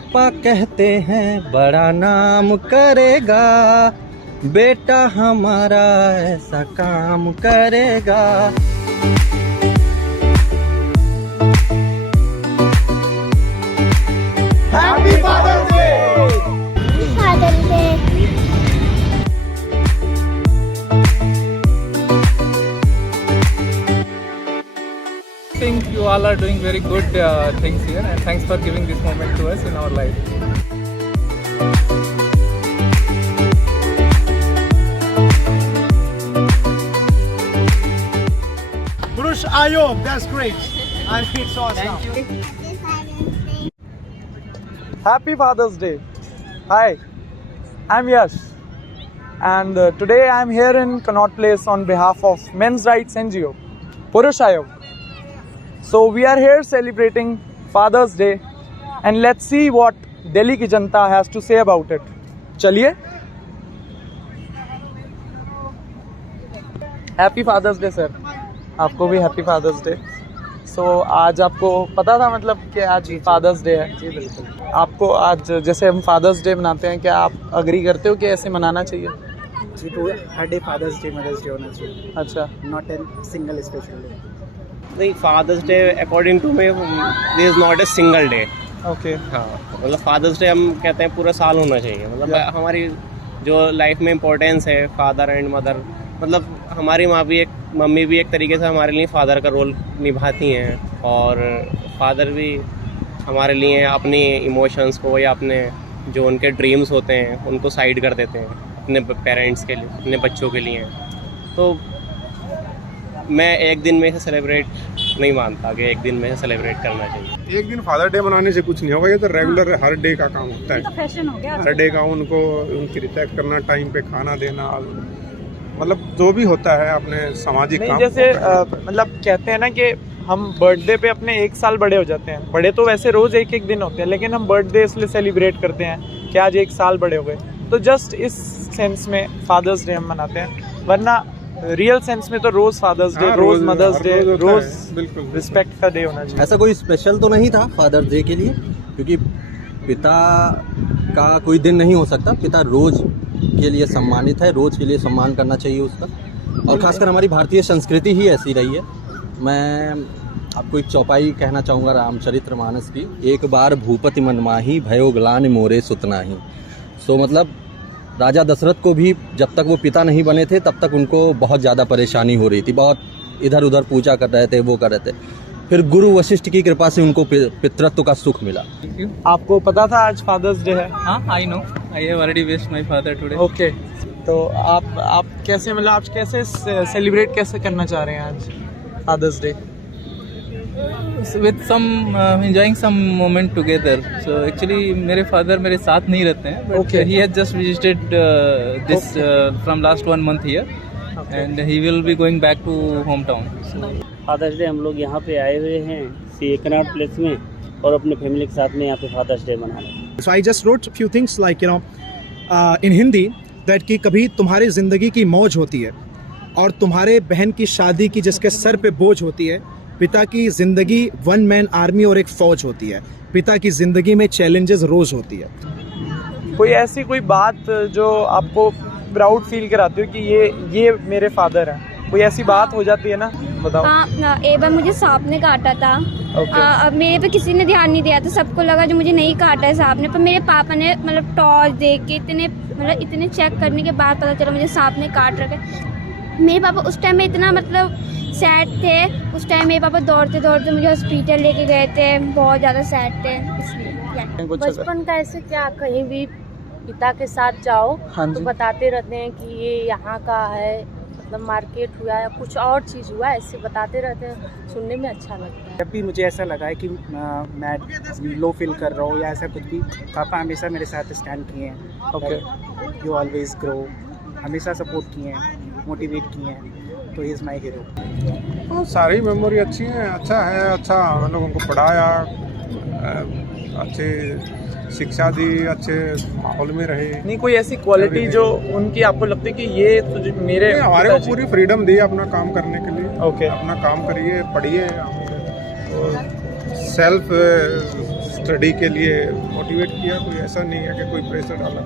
पापा कहते हैं बड़ा नाम करेगा, बेटा हमारा ऐसा काम करेगा। Happy fathers Day. Fathers Day. I think you all are doing very good things here, and thanks for giving this moment to us in our life. Purush Ayub, that's great. I think it's awesome. Happy Father's Day. Hi, I'm Yash, and today I'm here in Connaught Place on behalf of Men's Rights NGO, Purush Ayog. So we are here celebrating Father's Day, and let's see what Delhi की जनता has to say about it. चलिए. Happy Father's Day, sir. आपको भी Happy Father's Day. So आज आपको पता था मतलब कि आज फादर्स डे है? जी बिल्कुल। आपको आज जैसे हम फादर्स डे मनाते हैं, क्या आप अग्री करते हो कि ऐसे मनाना चाहिए? जी, तो हर day fathers day mother's day होना चाहिए। अच्छा, not an single special day. नहीं, father's day according to me this is not a single day. Okay. हाँ, मतलब फादर्स डे हम कहते हैं पूरा साल होना चाहिए। मतलब हमारी जो लाइफ में इम्पोर्टेंस है फादर एंड मदर, मतलब हमारी मम्मी भी एक तरीके से हमारे लिए फादर का रोल निभाती हैं, और फादर भी हमारे लिए अपनी इमोशंस को या अपने जो उनके ड्रीम्स होते हैं उनको साइड कर देते हैं अपने पेरेंट्स के लिए, अपने बच्चों के लिए। तो मैं एक दिन में इसे सेलिब्रेट नहीं मानता कि एक दिन में इसे सेलिब्रेट करना चाहिए। एक दिन फादर डे मनाने से कुछ नहीं होगा, ये तो रेगुलर हर डे का काम होता है। फैशन हो गया हर डे का उनको उनकी रिस्पेक्ट करना, टाइम पे खाना देना, मतलब जो भी होता है अपने सामाजिक नहीं काम। जैसे मतलब कहते हैं ना कि हम बर्थडे पे अपने 1 साल बड़े हो जाते हैं। बड़े तो वैसे रोज एक एक दिन होते हैं, लेकिन हम बर्थडे इसलिए सेलिब्रेट करते हैं कि आज 1 साल बड़े हो गए। तो जस्ट इस सेंस में फादर्स डे हम मनाते हैं, वरना रियल सेंस में तो रोज फादर्स डे, रोज मदर्स डे, रोज रिस्पेक्ट का डे होना चाहिए। ऐसा कोई स्पेशल तो नहीं था फादर्स डे के लिए, क्योंकि पिता का कोई दिन नहीं हो सकता। पिता रोज के लिए सम्मानित है, रोज के लिए सम्मान करना चाहिए उसका, और खासकर हमारी भारतीय संस्कृति ही ऐसी रही है। मैं आपको एक चौपाई कहना चाहूँगा रामचरितमानस की, एक बार भूपति मन माही भयो ग्लानि मोरे सुत नाहि। सो मतलब राजा दशरथ को भी जब तक वो पिता नहीं बने थे तब तक उनको बहुत ज़्यादा परेशानी हो रही थी, बहुत इधर उधर पूजा कर रहे थे, वो कर रहे थे। फिर गुरु वशिष्ठ की कृपा से उनको पितृत्व का सुख मिला। आपको पता था आज फादर्स डे है? हाँ, I know. I have already wished my father today. Okay. तो आप कैसे मतलब आप कैसे सेलिब्रेट कैसे करना चाह रहे हैं आज Father's Day? With some enjoying some moment together. So actually मेरे father मेरे साथ नहीं रहते हैं, but Okay. he has just visited this from last 1 month here, and he will be going back to hometown. So Father's Day हम लोग यहाँ पे आए हुए हैं कनॉट प्लेस में, और अपने फैमिली के साथ में यहाँ पे फादर्स डे मना रहे हैं। So I just wrote a few things like in Hindi that कि कभी तुम्हारी ज़िंदगी की मौज होती है, और तुम्हारे बहन की शादी की जिसके सर पे बोझ होती है। पिता की ज़िंदगी 1 मैन आर्मी और एक फ़ौज होती है। पिता की ज़िंदगी में चैलेंजेस रोज़ होती है। कोई ऐसी कोई बात जो आपको प्राउड फील कराती हो कि ये मेरे फादर हैं? कोई ऐसी बात हो जाती है ना, बताओ। हाँ, एक बार मुझे सांप ने काटा था। Okay. अब मेरे पे किसी ने ध्यान नहीं दिया था, सबको लगा जो मुझे नहीं काटा है सांप ने, पर मेरे पापा ने मतलब टॉर्च देख के इतने चेक करने के बाद पता चला मुझे सांप ने काट रखा है। मेरे पापा उस टाइम में इतना मतलब सैड थे। उस टाइम मेरे पापा दौड़ते दौड़ते मुझे हॉस्पिटल लेके गए थे, बहुत ज़्यादा सैड थे इसलिए। बचपन का ऐसे क्या, कहीं भी पिता के साथ जाओ तो बताते रहते हैं कि ये यहाँ का है, मतलब मार्केट हुआ या कुछ और चीज़ हुआ, ऐसे बताते रहते हैं, सुनने में अच्छा लगता है। जब भी मुझे ऐसा लगा है कि मैं लो फील कर रहा हूँ या ऐसा कुछ भी, पापा हमेशा मेरे साथ स्टैंड किए हैं। ओके। यू ऑलवेज ग्रो, हमेशा सपोर्ट किए हैं, मोटिवेट किए हैं, तो ही इज़ माई हीरो। सारी मेमोरी अच्छी है, अच्छा है, अच्छा हम लोगों को पढ़ाया, अच्छे शिक्षा दी, अच्छे माहौल में रहे। नहीं कोई ऐसी क्वालिटी जो उनकी आपको लगती है कि ये तो जो मेरे हमारे को पूरी फ्रीडम दी अपना काम करने के लिए। ओके। अपना काम करिए, पढ़िए, सेल्फ स्टडी के लिए मोटिवेट किया? कोई ऐसा नहीं है कि कोई प्रेशर डाला?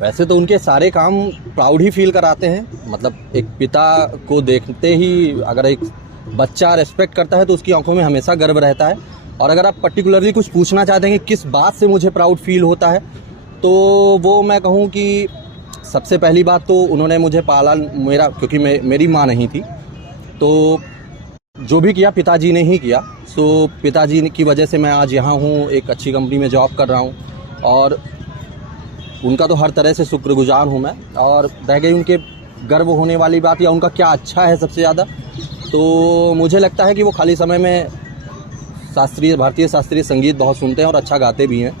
वैसे तो उनके सारे काम प्राउड ही फील कराते हैं। मतलब एक पिता को देखते ही अगर एक बच्चा रेस्पेक्ट करता है तो उसकी आंखों में हमेशा गर्व रहता है। और अगर आप पर्टिकुलरली कुछ पूछना चाहते हैं कि किस बात से मुझे प्राउड फील होता है, तो वो मैं कहूँ कि सबसे पहली बात तो उन्होंने मुझे पाला, क्योंकि मेरी माँ नहीं थी, तो जो भी किया पिताजी ने ही किया। सो पिताजी की वजह से मैं आज यहाँ हूँ, एक अच्छी कंपनी में जॉब कर रहा हूँ, और उनका तो हर तरह से शुक्रगुजार हूँ मैं। और रह गई उनके गर्व होने वाली बात या उनका क्या अच्छा है सबसे ज़्यादा, तो मुझे लगता है कि वो खाली समय में भारतीय शास्त्रीय संगीत बहुत सुनते हैं और अच्छा गाते भी हैं,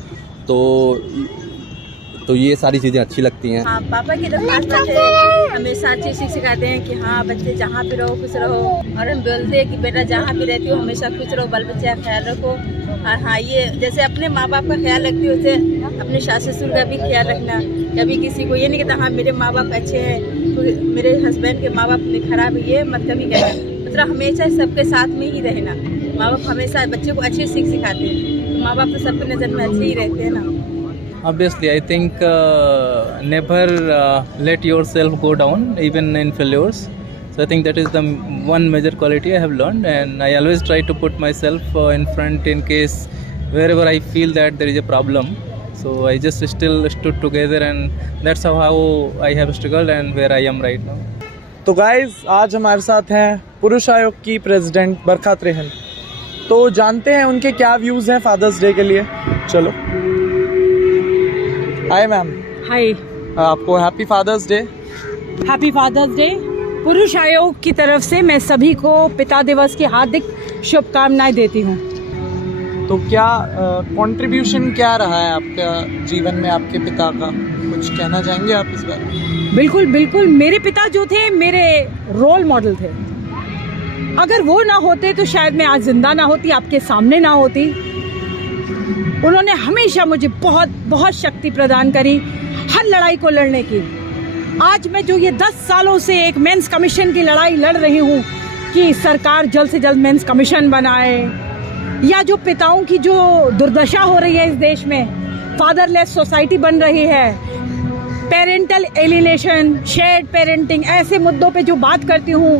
तो ये सारी चीज़ें अच्छी लगती हैं। हाँ, पापा की दरख्वास्त है, हमेशा अच्छी चीज़ सिखाते हैं कि हाँ बच्चे जहाँ पे रहो खुश रहो, और हम बोलते हैं कि बेटा जहाँ भी रहती हो हमेशा खुश रहो, बाल बच्चे का ख्याल रखो। और हाँ, ये जैसे अपने माँ बाप का ख्याल रखती हो वैसे अपने सास ससुर का भी ख्याल रखना। कभी किसी को ये नहीं कहता हाँ मेरे माँ बाप अच्छे हैं तो मेरे हस्बैंड के माँ बाप खराब है, ये मत कभी कहना। मतलब हमेशा सबके साथ में ही रहना। माँ बाप हमेशा बच्चे को अच्छी सीख सिखाते हैं, तो माँ बाप तो सबकी नज़र में अच्छे ही रहते हैं ना। Obviously, I think never let yourself go down, even in failures. So I think that is the one major quality I have learned, and I always try to put myself in front in case wherever I feel that there is a problem. So I just still stood together, and that's how I have struggled and where I am right now. तो guys आज हमारे साथ हैं पुरुष आयोग की president बरखा त्रेहन। तो जानते हैं उनके क्या व्यूज़ हैं फादर्स डे के लिए। चलो। Hi ma'am. हाय। आपको happy fathers day. Happy fathers day. पुरुष आयोग की तरफ से मैं सभी को पिता दिवस की हार्दिक शुभकामनाएं देती हूँ। तो क्या कंट्रीब्यूशन क्या रहा है आपका जीवन में आपके पिता का, कुछ कहना चाहेंगे आप इस बारे में? बिल्कुल बिल्कुल, मेरे पिता जो थे मेरे रोल मॉडल थे। अगर वो ना होते तो शायद मैं आज जिंदा ना होती, आपके सामने ना होती। उन्होंने हमेशा मुझे बहुत बहुत शक्ति प्रदान करी हर लड़ाई को लड़ने की। आज मैं जो ये 10 सालों से एक मेंस कमीशन की लड़ाई लड़ रही हूँ कि सरकार जल्द से जल्द मेंस कमीशन बनाए, या जो पिताओं की जो दुर्दशा हो रही है इस देश में, फादरलेस सोसाइटी बन रही है, पेरेंटल एलिनेशन, शेयर्ड पेरेंटिंग, ऐसे मुद्दों पे जो बात करती हूँ,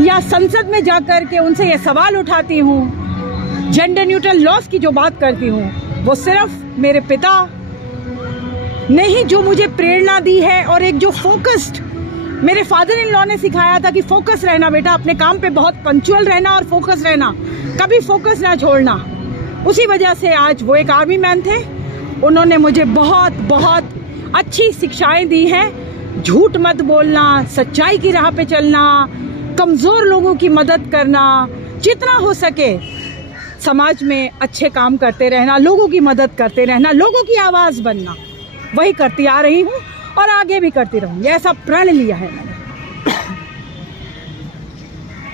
या संसद में जाकर के उनसे ये सवाल उठाती हूँ, जेंडर न्यूट्रल लॉस की जो बात करती हूँ, वो सिर्फ मेरे पिता ने ही जो मुझे प्रेरणा दी है। और एक जो फोकस्ड, मेरे फादर इन लॉ ने सिखाया था कि फोकस रहना बेटा, अपने काम पे बहुत पंक्चुअल रहना और फोकस रहना, कभी फोकस ना छोड़ना। उसी वजह से आज वो एक आर्मी मैन थे। उन्होंने मुझे बहुत बहुत अच्छी शिक्षाएं दी हैं। झूठ मत बोलना, सच्चाई की राह पे चलना, कमज़ोर लोगों की मदद करना, जितना हो सके समाज में अच्छे काम करते रहना, लोगों की मदद करते रहना, लोगों की आवाज़ बनना, वही करती आ रही हूँ और आगे भी करती रहूँगी। ऐसा प्रण लिया है मैंने।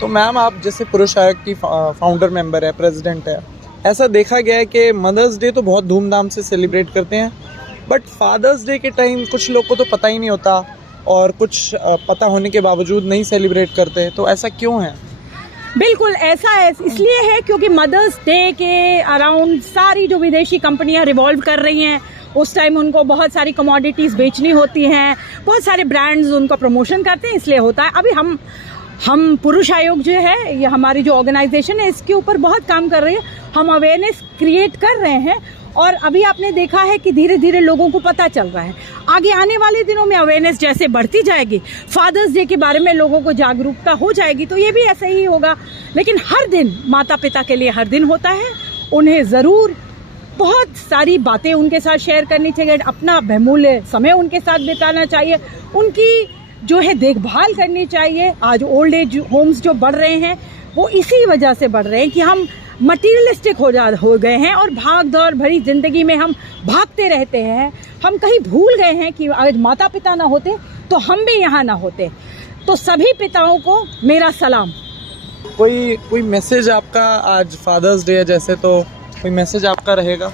तो मैम आप जैसे पुरुष आयोग की फाउंडर मेंबर है, प्रेसिडेंट है, ऐसा देखा गया है कि मदर्स डे तो बहुत धूमधाम से सेलिब्रेट करते हैं, बट फादर्स डे के टाइम कुछ लोग को तो पता ही नहीं होता और कुछ पता होने के बावजूद नहीं सेलिब्रेट करते, तो ऐसा क्यों है? बिल्कुल ऐसा है, इसलिए है क्योंकि मदर्स डे के अराउंड सारी जो विदेशी कंपनियां रिवॉल्व कर रही हैं, उस टाइम उनको बहुत सारी कमोडिटीज़ बेचनी होती हैं, बहुत सारे ब्रांड्स उनका प्रमोशन करते हैं, इसलिए होता है। अभी हम पुरुष आयोग जो है, ये हमारी जो ऑर्गेनाइजेशन है, इसके ऊपर बहुत काम कर रही है। हम अवेयरनेस क्रिएट कर रहे हैं और अभी आपने देखा है कि धीरे धीरे लोगों को पता चल रहा है। आगे आने वाले दिनों में अवेयरनेस जैसे बढ़ती जाएगी, फादर्स डे के बारे में लोगों को जागरूकता हो जाएगी, तो ये भी ऐसा ही होगा। लेकिन हर दिन माता पिता के लिए हर दिन होता है, उन्हें ज़रूर बहुत सारी बातें उनके साथ शेयर करनी चाहिए, अपना बहुमूल्य समय उनके साथ बिताना चाहिए, उनकी जो है देखभाल करनी चाहिए। आज ओल्ड एज होम्स जो बढ़ रहे हैं वो इसी वजह से बढ़ रहे हैं कि हम मटीरियलिस्टिक हो गए हैं और भाग दौड़ भरी जिंदगी में हम भागते रहते हैं। हम कहीं भूल गए हैं कि आज माता पिता ना होते तो हम भी यहाँ ना होते। तो सभी पिताओं को मेरा सलाम। कोई मैसेज आपका, आज फादर्स डे है जैसे, तो कोई मैसेज आपका रहेगा?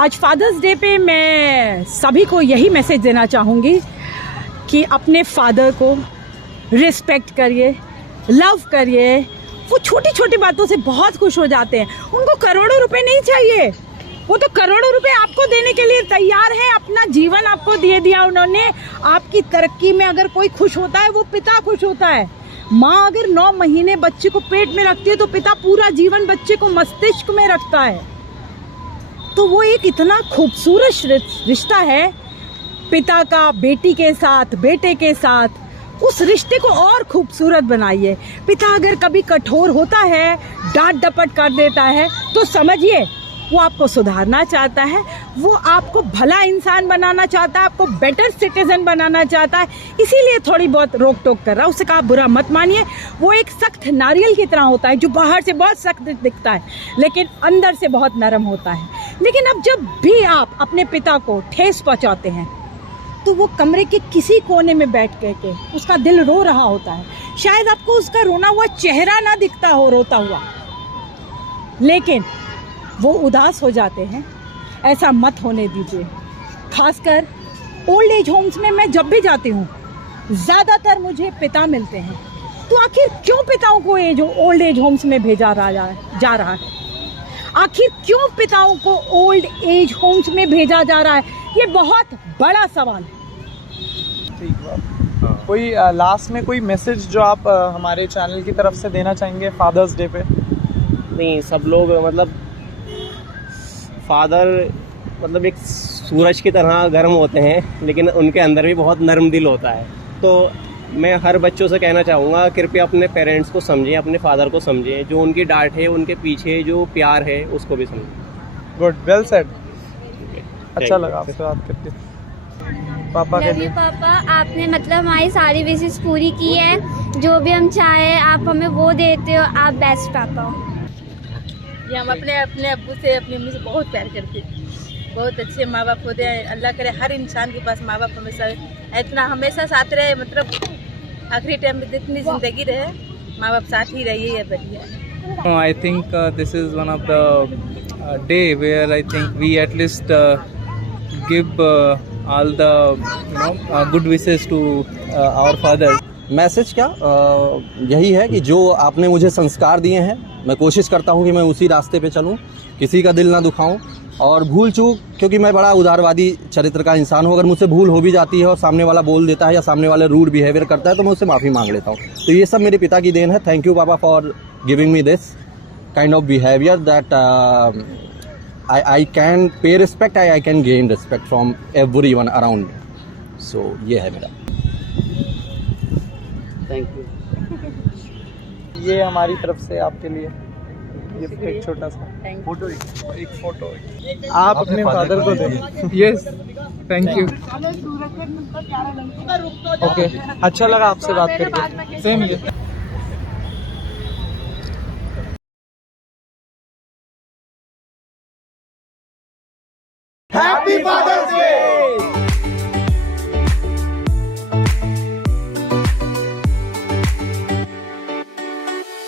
आज फादर्स डे पे मैं सभी को यही मैसेज देना चाहूँगी कि अपने फादर को रिस्पेक्ट करिए, लव करिए। वो छोटी छोटी बातों से बहुत खुश हो जाते हैं, उनको करोड़ों रुपए नहीं चाहिए, वो तो करोड़ों रुपए आपको देने के लिए तैयार है, अपना जीवन आपको दे दिया उन्होंने। आपकी तरक्की में अगर कोई खुश होता है वो पिता खुश होता है। माँ अगर 9 महीने बच्चे को पेट में रखती है तो पिता पूरा जीवन बच्चे को मस्तिष्क में रखता है। तो वो एक इतना खूबसूरत रिश्ता है पिता का बेटी के साथ, बेटे के साथ। उस रिश्ते को और खूबसूरत बनाइए। पिता अगर कभी कठोर होता है, डांट डपट कर देता है, तो समझिए वो आपको सुधारना चाहता है, वो आपको भला इंसान बनाना चाहता है, आपको बेटर सिटीजन बनाना चाहता है, इसीलिए थोड़ी बहुत रोक टोक कर रहा है। उससे कहा बुरा मत मानिए। वो एक सख्त नारियल की तरह होता है जो बाहर से बहुत सख्त दिखता है लेकिन अंदर से बहुत नरम होता है। लेकिन अब जब भी आप अपने पिता को ठेस पहुंचाते हैं तो वो कमरे के किसी कोने में बैठ के उसका दिल रो रहा होता है। शायद आपको उसका रोना हुआ चेहरा ना दिखता हो रोता हुआ, लेकिन वो उदास हो जाते हैं। ऐसा मत होने दीजिए। खासकर ओल्ड एज होम्स में मैं जब भी जाती हूँ ज़्यादातर मुझे पिता मिलते हैं। तो आखिर क्यों पिताओं को ओल्ड एज होम्स में भेजा जा रहा है? आखिर क्यों पिताओं को ओल्ड एज होम्स में भेजा जा रहा है? ये बहुत बड़ा सवाल है। ठीक बात। कोई लास्ट में कोई मैसेज जो आप हमारे चैनल की तरफ से देना चाहेंगे फादर्स डे पे? नहीं, सब लोग मतलब फादर मतलब एक सूरज की तरह गर्म होते हैं लेकिन उनके अंदर भी बहुत नरम दिल होता है। तो मैं हर बच्चों से कहना चाहूँगा कृपया अपने पेरेंट्स को समझें, अपने फादर को समझें। जो उनकी डांट है उनके पीछे जो प्यार है उसको भी समझें। Good, well said. अच्छा लगा आपसे बात करके। पापा के लिए पापा, आपने मतलब हमारी सारी विशेष पूरी की है। जो भी हम चाहे आप हमें वो देते हो। आप बेस्ट पापा हो। ये हम अपने अब्बू से, अपनी अम्मी से बहुत प्यार करते हैं। बहुत अच्छे माँ बाप होते हैं। अल्लाह करे हर इंसान के पास माँ बाप हमेशा साथ रहे, मतलब आखिरी टाइम में जितनी जिंदगी रहे माँ बाप साथ ही रहिए, ये बढ़िया। I think this is one of the day where I think we at least give all the good wishes to our fathers. Message क्या यही है कि जो आपने मुझे संस्कार दिए हैं मैं कोशिश करता हूं कि मैं उसी रास्ते पे चलूं, किसी का दिल ना दुखाऊं। और भूल चूक, क्योंकि मैं बड़ा उदारवादी चरित्र का इंसान हूं, अगर मुझसे भूल हो भी जाती है और सामने वाला बोल देता है या सामने वाला रूड बिहेवियर करता है तो मैं उससे माफ़ी मांग लेता हूं। तो ये सब मेरे पिता की देन है। थैंक यू पापा for giving me this kind of behaviour that I can pay respect, I can gain respect from everyone around me. So ये है मेरा। Thank you. ये हमारी तरफ से आपके लिए गिफ्ट एक छोटा सा फोटो, एक फोटो आप अपने फादर को दें। Yes, thank you. ओके, अच्छा लगा आपसे बात करके। सेम ये। Happy Father's